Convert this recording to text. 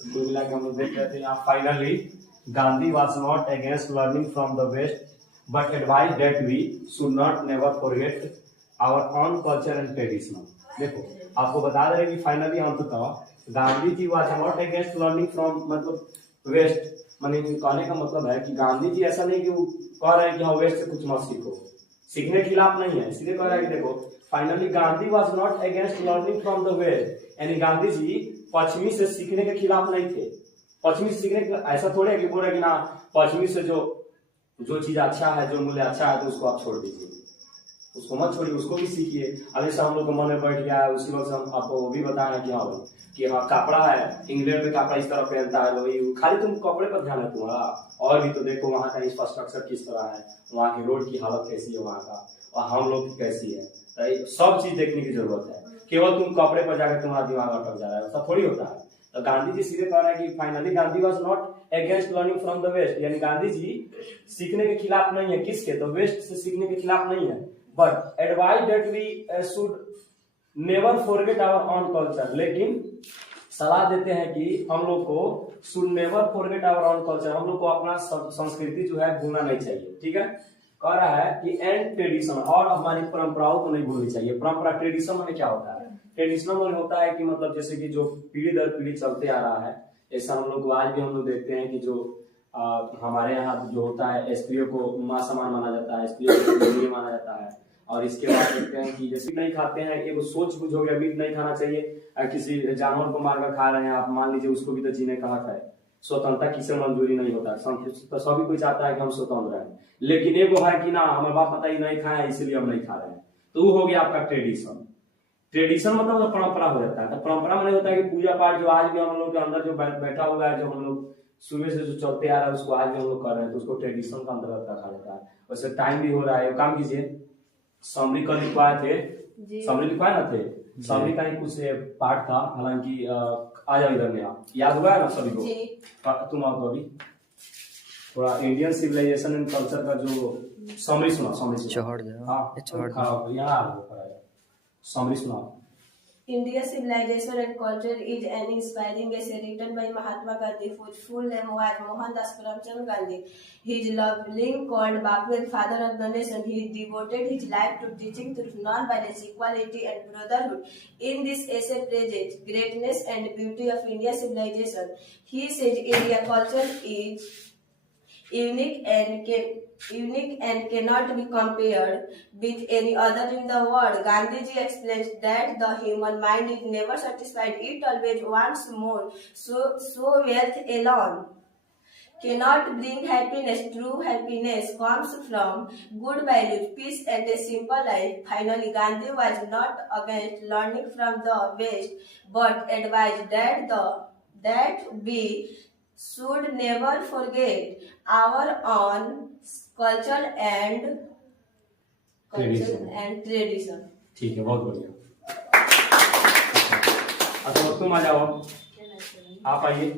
कुल मिला के हम लोग देख रहे थे यहाँ finally Gandhi was not against learning from the west but advise that we should not never forget our own culture and tradition. देखो आपको बता दे रहे कि फाइनली अंततः Gandhi ji was not against learning from मतलब वेस्ट, माने कहने का मतलब है कि गांधी जी ऐसा नहीं कि वो कह रहे हैं कि हाँ वेस्ट से कुछ मत सीखो, सीखने के खिलाफ नहीं है, इसलिए कह रहा है कि देखो finally Gandhi was not against learning from the west, यानी गांधी जी पश्चिमी से सीखने के खिलाफ नहीं थे। पश्चिमी से सीखने के ऐसा थोड़े है कि बोल रहे कि ना पश्चिमी से जो चीज अच्छा है, जो मूल्य अच्छा है तो उसको आप छोड़ दीजिए, उसको मत छोड़िए, उसको भी सीखिए। अब जैसे हम लोग को मन में बैठ गया है, उसी वक्त हम आपको वो भी बताएं कि हाँ कपड़ा है, इंग्लैंड में कपड़ा इस तरह पहनता है, वही खाली तुम कपड़े पर ध्यान है तुम्हारा, और भी तो देखो वहाँ का इंफ्रास्ट्रक्चर किस तरह है, वहाँ की रोड की हालत कैसी है वहाँ का, और हम लोग की कैसी है, सब चीज देखने की जरूरत है। केवल तुम कपड़े पर जाकर तुम्हारा दिमाग अटक जा रहा है, ऐसा थोड़ी होता है। तो गांधी जी सीधे कह रहे हैं कि finally Gandhi was not against learning from the west, यानी गांधी जी सीखने के खिलाफ नहीं है, किसके, तो वेस्ट से सीखने के खिलाफ नहीं है, but advise that we should never forget our own culture, लेकिन सलाह देते हैं कि हम लोग को should never forget our own culture, हम लोग को अपना संस्कृति जो है भूलना नहीं चाहिए। ठीक है, कह रहा है कि एंड ट्रेडिशन, और हमारी परंपराओं को नहीं भूलनी चाहिए। परंपरा ट्रेडिशन में क्या होता है, ट्रेडिशनल में होता है कि मतलब जैसे कि जो पीढ़ी दर पीढ़ी चलते आ रहा है, ऐसा हम लोग आज भी हम लोग देखते हैं कि जो हमारे यहाँ जो होता है स्त्रियों को मां समान माना जाता है, स्त्रियों को माना जाता है, और इसके बाद देखते हैं कि जैसे नहीं खाते हैं, एक सोच बुझ हो गया मीट नहीं खाना चाहिए, किसी जानवर को मारकर खा रहे हैं आप, मान लीजिए उसको भी तो जीने का हक है, स्वतंत्रता किसे मंजूरी नहीं होता, तो सभी कोई चाहता है कि हम स्वतंत्र रहें, लेकिन एक वो है कि ना हमारे बाप माता ही नहीं खाए इसलिए हम नहीं खा रहे हैं, तो वो हो गया आपका ट्रेडिशन। ट्रेडिशन मतलब परंपरा हो जाता है। तो परंपरा में होता है कि पूजा पाठ जो आज भी हम लोग के अंदर जो बैठा हुआ है, जो हम लोग सुबह से जो चलते आ रहा है उसको आज भी हम लोग कर रहे हैं, तो उसको ट्रेडिशन का अंतर्गत रखा जाता है। वैसे टाइम भी हो रहा है, काम कीजिए, समरी कल लिखवाए थे, समरी लिखवाए ना थे, समरी का ही कुछ पाठ था, हालांकि आ जाओ इधर में, आप याद हुआ है ना सभी को, तुम आओ तो अभी थोड़ा इंडियन सिविलाइजेशन एंड कल्चर का जो समरी सुना, समरी सुना। India's civilization and culture is an inspiring essay written by Mahatma Gandhi, whose full name was Mohandas Karamchand Gandhi. His loving called Bapu and father of the nation, he devoted his life to teaching truth, non-violence, equality, and brotherhood. In this essay presents greatness and beauty of India's civilization. He says Indian culture is unique and cannot be compared with any other in the world. Gandhiji explains that the human mind is never satisfied; it always wants more. So wealth alone cannot bring happiness. True happiness comes from good values, peace, and a simple life. Finally, Gandhi was not against learning from the West, but advised that we should never forget our own culture and tradition. ठीक है, बहुत बढ़िया। अच्छा तुम आ जाओ, आप आइए।